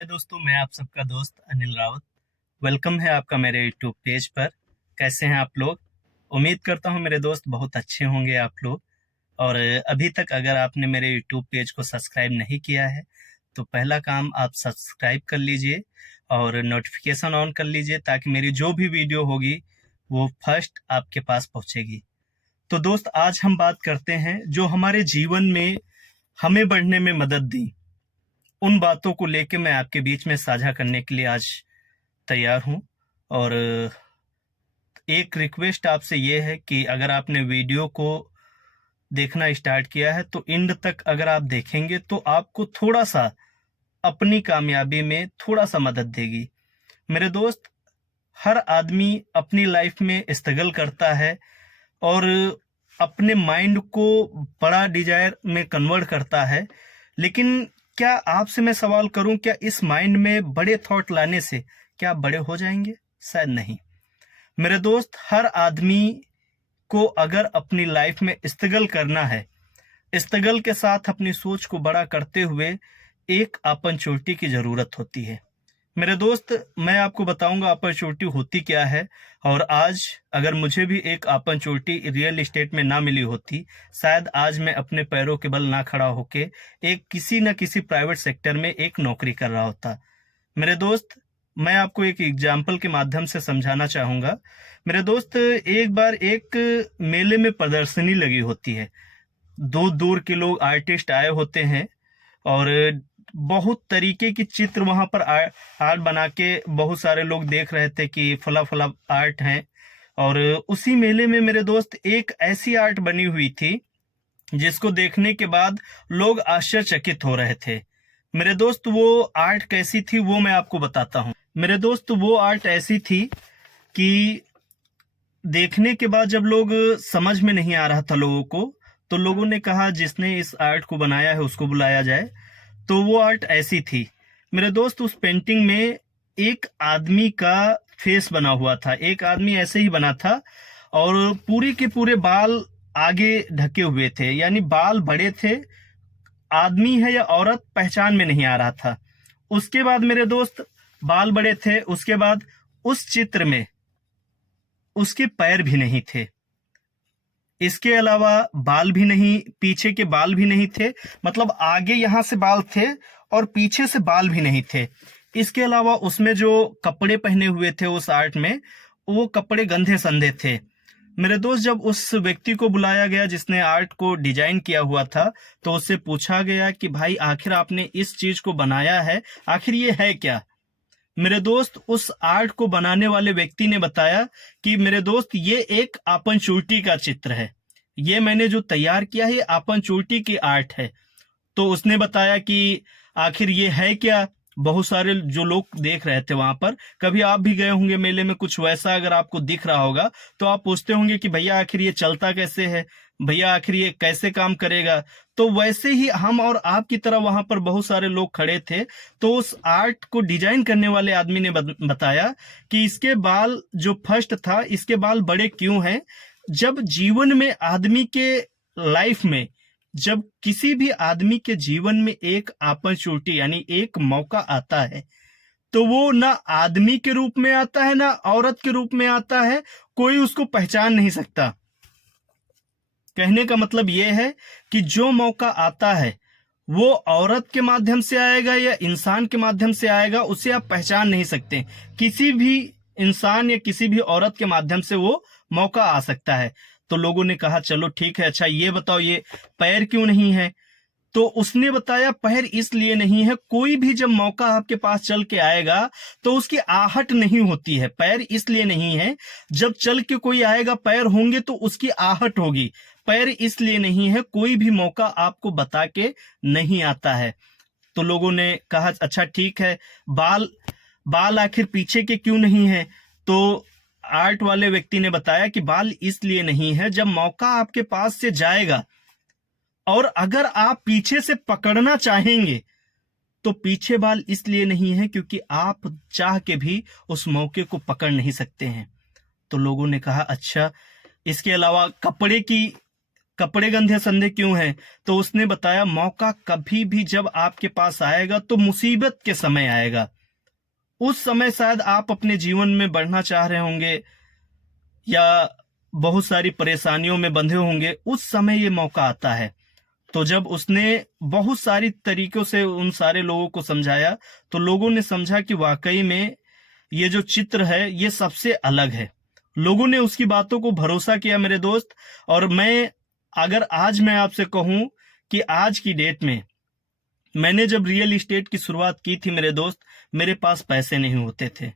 दोस्तों, मैं आप सबका दोस्त अनिल रावत। वेलकम है आपका मेरे यूट्यूब पेज पर। कैसे हैं आप लोग? उम्मीद करता हूं मेरे दोस्त बहुत अच्छे होंगे आप लोग। और अभी तक अगर आपने मेरे यूट्यूब पेज को सब्सक्राइब नहीं किया है तो पहला काम आप सब्सक्राइब कर लीजिए और नोटिफिकेशन ऑन कर लीजिए ताकि मेरी जो भी वीडियो होगी वो फर्स्ट आपके पास पहुंचेगी। तो दोस्त, आज हम बात करते हैं जो हमारे जीवन में हमें बढ़ने में मदद दी। उन बातों को लेके मैं आपके बीच में साझा करने के लिए आज तैयार हूँ। और एक रिक्वेस्ट आपसे ये है कि अगर आपने वीडियो को देखना स्टार्ट किया है तो एंड तक अगर आप देखेंगे तो आपको थोड़ा सा अपनी कामयाबी में थोड़ा सा मदद देगी। मेरे दोस्त, हर आदमी अपनी लाइफ में स्ट्रगल करता है और अपने माइंड को बड़ा डिजायर में कन्वर्ट करता है। लेकिन क्या आपसे मैं सवाल करूं, क्या इस माइंड में बड़े थॉट लाने से क्या आप बड़े हो जाएंगे? शायद नहीं। मेरे दोस्त, हर आदमी को अगर अपनी लाइफ में स्ट्रगल करना है, स्ट्रगल के साथ अपनी सोच को बड़ा करते हुए एक अपॉर्चुनिटी की जरूरत होती है। मेरे दोस्त, मैं आपको बताऊंगा अपॉर्चुनिटी होती क्या है। और आज अगर मुझे भी एक अपॉर्चुनिटी रियल एस्टेट में ना मिली होती, शायद आज मैं अपने पैरों के बल ना खड़ा होके एक किसी न किसी प्राइवेट सेक्टर में एक नौकरी कर रहा होता। मेरे दोस्त, मैं आपको एक एग्जाम्पल के माध्यम से समझाना चाहूंगा। मेरे दोस्त, एक बार एक मेले में प्रदर्शनी लगी होती है। दूर दूर के लोग आर्टिस्ट आए होते हैं और बहुत तरीके की चित्र वहां पर आर्ट बना के बहुत सारे लोग देख रहे थे कि फला फला आर्ट हैं। और उसी मेले में मेरे दोस्त एक ऐसी आर्ट बनी हुई थी जिसको देखने के बाद लोग आश्चर्यचकित हो रहे थे। मेरे दोस्त, वो आर्ट कैसी थी वो मैं आपको बताता हूँ। मेरे दोस्त, वो आर्ट ऐसी थी कि देखने के बाद जब लोग समझ में नहीं आ रहा था लोगों को, तो लोगों ने कहा जिसने इस आर्ट को बनाया है उसको बुलाया जाए। तो वो आर्ट ऐसी थी मेरे दोस्त, उस पेंटिंग में एक आदमी का फेस बना हुआ था। एक आदमी ऐसे ही बना था और पूरे के पूरे बाल आगे ढके हुए थे, यानी बाल बड़े थे। आदमी है या औरत पहचान में नहीं आ रहा था। उसके बाद मेरे दोस्त, बाल बड़े थे, उसके बाद उस चित्र में उसके पैर भी नहीं थे। इसके अलावा बाल भी नहीं, पीछे के बाल भी नहीं थे। मतलब आगे यहां से बाल थे और पीछे से बाल भी नहीं थे। इसके अलावा उसमें जो कपड़े पहने हुए थे उस आर्ट में, वो कपड़े गंदे संधे थे। मेरे दोस्त, जब उस व्यक्ति को बुलाया गया जिसने आर्ट को डिजाइन किया हुआ था, तो उससे पूछा गया कि भाई आखिर आपने इस चीज को बनाया है, आखिर ये है क्या? मेरे दोस्त, उस आर्ट को बनाने वाले व्यक्ति ने बताया कि मेरे दोस्त, ये एक अपॉर्चुनिटी का चित्र है। ये मैंने जो तैयार किया है ये अपॉर्चुनिटी की आर्ट है। तो उसने बताया कि आखिर ये है क्या? बहुत सारे जो लोग देख रहे थे वहां पर, कभी आप भी गए होंगे मेले में, कुछ वैसा अगर आपको दिख रहा होगा तो आप पूछते होंगे कि भैया आखिर ये चलता कैसे है, भैया आखिर ये कैसे काम करेगा। तो वैसे ही हम और आपकी तरह वहां पर बहुत सारे लोग खड़े थे। तो उस आर्ट को डिजाइन करने वाले आदमी ने बताया कि इसके बाल जो फर्स्ट था, इसके बाल बड़े क्यों हैं? जब जीवन में आदमी के लाइफ में, जब किसी भी आदमी के जीवन में एक अपॉर्चुनिटी यानी एक मौका आता है, तो वो ना आदमी के रूप में आता है ना औरत के रूप में आता है। कोई उसको पहचान नहीं सकता। कहने का मतलब ये है कि जो मौका आता है वो औरत के माध्यम से आएगा या इंसान के माध्यम से आएगा, उसे आप पहचान नहीं सकते। किसी भी इंसान या किसी भी औरत के माध्यम से वो मौका आ सकता है। तो लोगों ने कहा चलो ठीक है, अच्छा ये बताओ ये पैर क्यों नहीं है? तो उसने बताया पैर इसलिए नहीं है, कोई भी जब मौका आपके पास चल के आएगा तो उसकी आहट नहीं होती है। पैर इसलिए नहीं है, जब चल के कोई आएगा पैर होंगे तो उसकी आहट होगी। पैर इसलिए नहीं है, कोई भी मौका आपको बता के नहीं आता है। तो लोगों ने कहा अच्छा ठीक है, बाल बाल आखिर पीछे के क्यों नहीं है? तो आर्ट वाले व्यक्ति ने बताया कि बाल इसलिए नहीं है, जब मौका आपके पास से जाएगा और अगर आप पीछे से पकड़ना चाहेंगे तो पीछे बाल इसलिए नहीं है क्योंकि आप चाह के भी उस मौके को पकड़ नहीं सकते हैं। तो लोगों ने कहा अच्छा, इसके अलावा कपड़े की कपड़े गंदे संदे क्यों हैं? तो उसने बताया मौका कभी भी जब आपके पास आएगा तो मुसीबत के समय आएगा। उस समय शायद आप अपने जीवन में बढ़ना चाह रहे होंगे या बहुत सारी परेशानियों में बंधे होंगे, उस समय ये मौका आता है। तो जब उसने बहुत सारी तरीकों से उन सारे लोगों को समझाया, तो लोगों ने समझा कि वाकई में ये जो चित्र है ये सबसे अलग है। लोगों ने उसकी बातों को भरोसा किया मेरे दोस्त। और अगर आज मैं आपसे कहूं कि आज की डेट में मैंने जब रियल एस्टेट की शुरुआत की थी मेरे दोस्त, मेरे पास पैसे नहीं होते थे।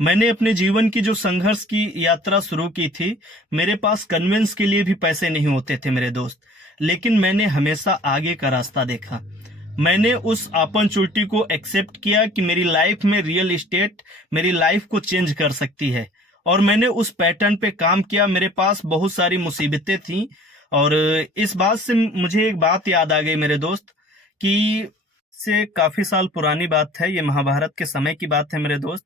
मैंने अपने जीवन की जो संघर्ष की यात्रा शुरू की थी, मेरे पास कन्वेंस के लिए भी पैसे नहीं होते थे मेरे दोस्त। लेकिन मैंने हमेशा आगे का रास्ता देखा। मैंने उस अपॉर्चुनिटी को एक्सेप्ट किया कि मेरी लाइफ में रियल एस्टेट मेरी लाइफ को चेंज कर सकती है। और मैंने उस पैटर्न पे काम किया। मेरे पास बहुत सारी मुसीबतें थीं। और इस बात से मुझे एक बात याद आ गई मेरे दोस्त कि से काफी साल पुरानी बात है, ये महाभारत के समय की बात है मेरे दोस्त।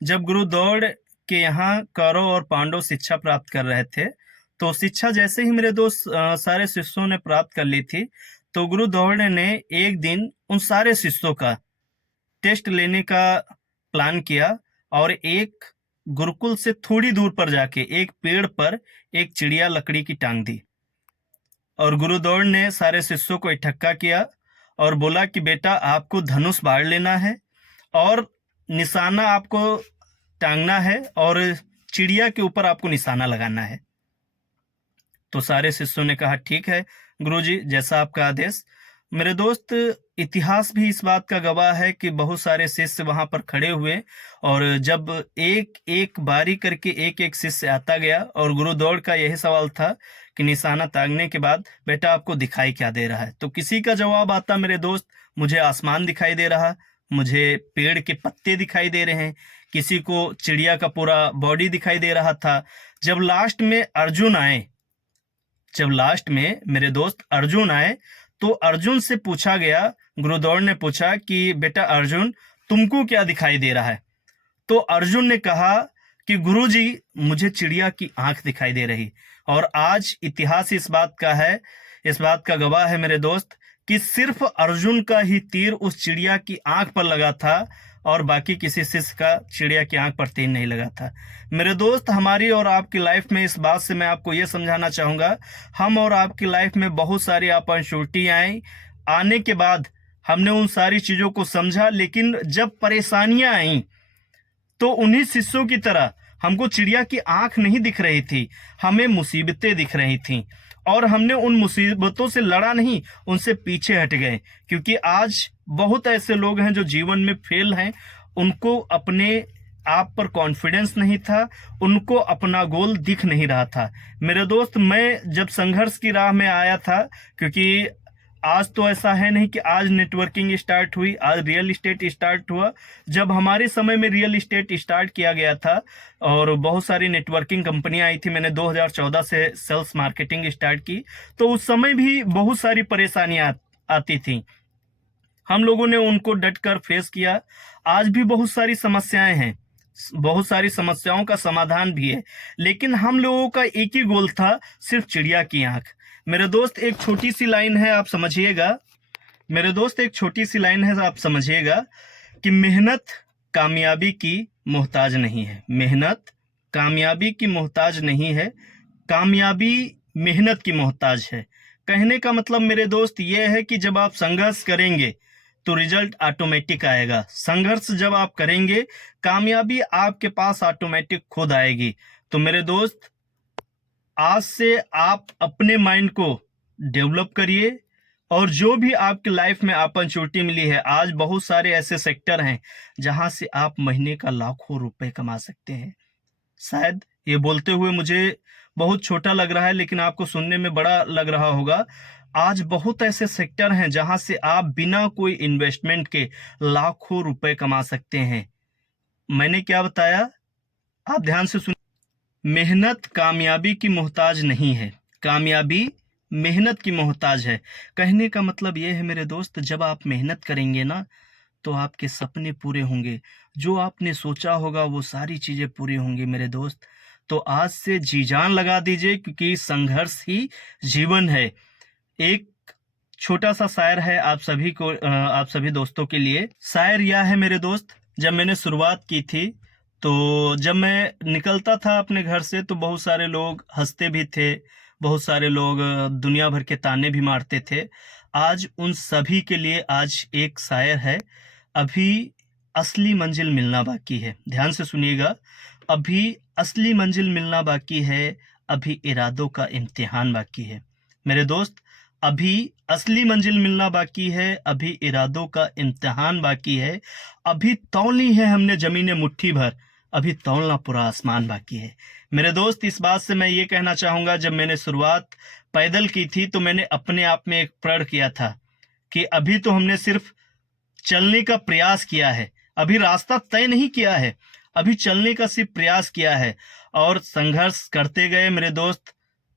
जब गुरु द्रोण के यहाँ कौरव और पांडव शिक्षा प्राप्त कर रहे थे, तो शिक्षा जैसे ही मेरे दोस्त सारे शिष्यों ने प्राप्त कर ली थी, तो गुरु द्रोण ने एक दिन उन सारे शिष्यों का टेस्ट लेने का प्लान किया और एक गुरुकुल से थोड़ी दूर पर जाके एक पेड़ पर एक चिड़िया लकड़ी की टांग दी। और गुरु द्रोण ने सारे शिष्यों को इकट्ठा किया और बोला कि बेटा आपको धनुष बाढ़ लेना है और निशाना आपको टांगना है और चिड़िया के ऊपर आपको निशाना लगाना है। तो सारे शिष्यों ने कहा ठीक है गुरुजी, जैसा आपका आदेश। मेरे दोस्त, इतिहास भी इस बात का गवाह है कि बहुत सारे शिष्य वहां पर खड़े हुए और जब एक एक बारी करके एक एक शिष्य आता गया और गुरु द्रोण का यही सवाल था कि निशाना ताकने के बाद बेटा आपको दिखाई क्या दे रहा है? तो किसी का जवाब आता मेरे दोस्त, मुझे आसमान दिखाई दे रहा, मुझे पेड़ के पत्ते दिखाई दे रहे हैं, किसी को चिड़िया का पूरा बॉडी दिखाई दे रहा था। जब लास्ट में मेरे दोस्त अर्जुन आए, तो अर्जुन से पूछा गया, गुरु द्रोण ने पूछा कि बेटा अर्जुन तुमको क्या दिखाई दे रहा है? तो अर्जुन ने कहा कि गुरुजी मुझे चिड़िया की आंख दिखाई दे रही। और आज इतिहास इस बात का गवाह है मेरे दोस्त कि सिर्फ अर्जुन का ही तीर उस चिड़िया की आंख पर लगा था और बाकी किसी शिष्य का चिड़िया की आंख पर तीर नहीं लगा था। मेरे दोस्त, हमारी और आपकी लाइफ में इस बात से मैं आपको ये समझाना चाहूंगा, हम और आपकी लाइफ में बहुत सारी अपॉर्चुनिटी आने के बाद हमने उन सारी चीजों को समझा, लेकिन जब परेशानियां आई तो उन्हीं शिष्यों की तरह हमको चिड़िया की आंख नहीं दिख रही थी, हमें मुसीबतें दिख रही थीं और हमने उन मुसीबतों से लड़ा नहीं, उनसे पीछे हट गए। क्योंकि आज बहुत ऐसे लोग हैं जो जीवन में फेल हैं, उनको अपने आप पर कॉन्फिडेंस नहीं था, उनको अपना गोल दिख नहीं रहा था। मेरे दोस्त, मैं जब संघर्ष की राह में आया था, क्योंकि आज तो ऐसा है नहीं कि आज नेटवर्किंग स्टार्ट हुई, आज रियल एस्टेट स्टार्ट हुआ। जब हमारे समय में रियल एस्टेट स्टार्ट किया गया था और बहुत सारी नेटवर्किंग कंपनियां आई थी, मैंने 2014 से सेल्स मार्केटिंग स्टार्ट की, तो उस समय भी बहुत सारी परेशानियां आती थी। हम लोगों ने उनको डटकर फेस किया। आज भी बहुत सारी समस्याएं हैं, बहुत सारी समस्याओं का समाधान भी है, लेकिन हम लोगों का एक ही गोल था, सिर्फ चिड़िया की आंख। मेरे दोस्त, एक छोटी सी लाइन है, आप समझिएगा। मेरे दोस्त, एक छोटी सी लाइन है, आप समझिएगा कि मेहनत कामयाबी की मोहताज नहीं है। मेहनत कामयाबी की मोहताज नहीं है, कामयाबी मेहनत की मोहताज है। कहने का मतलब मेरे दोस्त ये है कि जब आप संघर्ष करेंगे तो रिजल्ट ऑटोमेटिक आएगा। संघर्ष जब आप करेंगे, कामयाबी आपके पास ऑटोमेटिक खुद आएगी। तो मेरे दोस्त, आज से आप अपने माइंड को डेवलप करिए और जो भी आपकी लाइफ में अपॉर्चुनिटी मिली है, आज बहुत सारे ऐसे सेक्टर हैं जहां से आप महीने का लाखों रुपए कमा सकते हैं। शायद ये बोलते हुए मुझे बहुत छोटा लग रहा है, लेकिन आपको सुनने में बड़ा लग रहा होगा। आज बहुत ऐसे सेक्टर हैं जहां से आप बिना कोई इन्वेस्टमेंट के लाखों रुपए कमा सकते हैं। मैंने क्या बताया, आप ध्यान से सुन। मेहनत कामयाबी की मोहताज नहीं है, कामयाबी मेहनत की मोहताज है। कहने का मतलब यह है मेरे दोस्त, जब आप मेहनत करेंगे ना, तो आपके सपने पूरे होंगे, जो आपने सोचा होगा वो सारी चीजें पूरी होंगी मेरे दोस्त। तो आज से जी जान लगा दीजिए, क्योंकि संघर्ष ही जीवन है। एक छोटा सा शायर है आप सभी दोस्तों के लिए। शायर यह है मेरे दोस्त, जब मैंने शुरुआत की थी तो जब मैं निकलता था अपने घर से तो बहुत सारे लोग हंसते भी थे, बहुत सारे लोग दुनिया भर के ताने भी मारते थे। आज उन सभी के लिए आज एक शायर है, अभी असली मंजिल मिलना बाकी है। ध्यान से सुनिएगा, अभी असली मंजिल मिलना बाकी है, अभी इरादों का इम्तिहान बाकी है। मेरे दोस्त, अभी असली मंजिल मिलना बाकी है, अभी इरादों का इम्तिहान बाकी है, अभी तौली है हमने ज़मीनें मुट्ठी भर, अभी तौलना पूरा आसमान बाकी है। मेरे दोस्त, इस बात से मैं ये कहना चाहूँगा, जब मैंने शुरुआत पैदल की थी तो मैंने अपने आप में एक प्रण किया था कि अभी तो हमने सिर्फ चलने का प्रयास किया है, अभी रास्ता तय नहीं किया है, अभी चलने का सिर्फ प्रयास किया है। और संघर्ष करते गए मेरे दोस्त।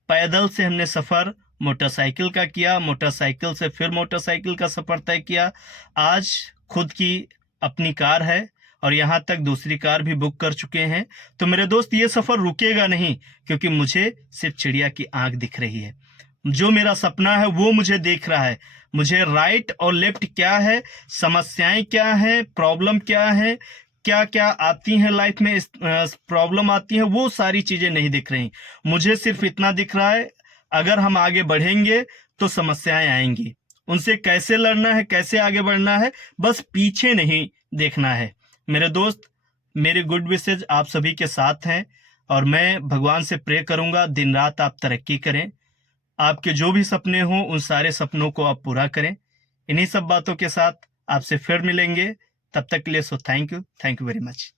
पैदल से हमने सफ़र मोटरसाइकिल का किया, मोटरसाइकिल से फिर मोटरसाइकिल का सफ़र तय किया। आज खुद की अपनी कार है और यहाँ तक दूसरी कार भी बुक कर चुके हैं। तो मेरे दोस्त, ये सफ़र रुकेगा नहीं, क्योंकि मुझे सिर्फ चिड़िया की आंख दिख रही है। जो मेरा सपना है वो मुझे देख रहा है। मुझे राइट और लेफ्ट क्या है, समस्याएं क्या हैं, प्रॉब्लम क्या है, क्या क्या आती हैं लाइफ में, प्रॉब्लम आती है, वो सारी चीज़ें नहीं दिख रही। मुझे सिर्फ इतना दिख रहा है, अगर हम आगे बढ़ेंगे तो समस्याएं आएंगी, उनसे कैसे लड़ना है, कैसे आगे बढ़ना है, बस पीछे नहीं देखना है। मेरे दोस्त, मेरे गुड विशेज आप सभी के साथ हैं और मैं भगवान से प्रे करूंगा दिन रात आप तरक्की करें, आपके जो भी सपने हों उन सारे सपनों को आप पूरा करें। इन्हीं सब बातों के साथ आपसे फिर मिलेंगे, तब तक के लिए थैंक यू वेरी मच।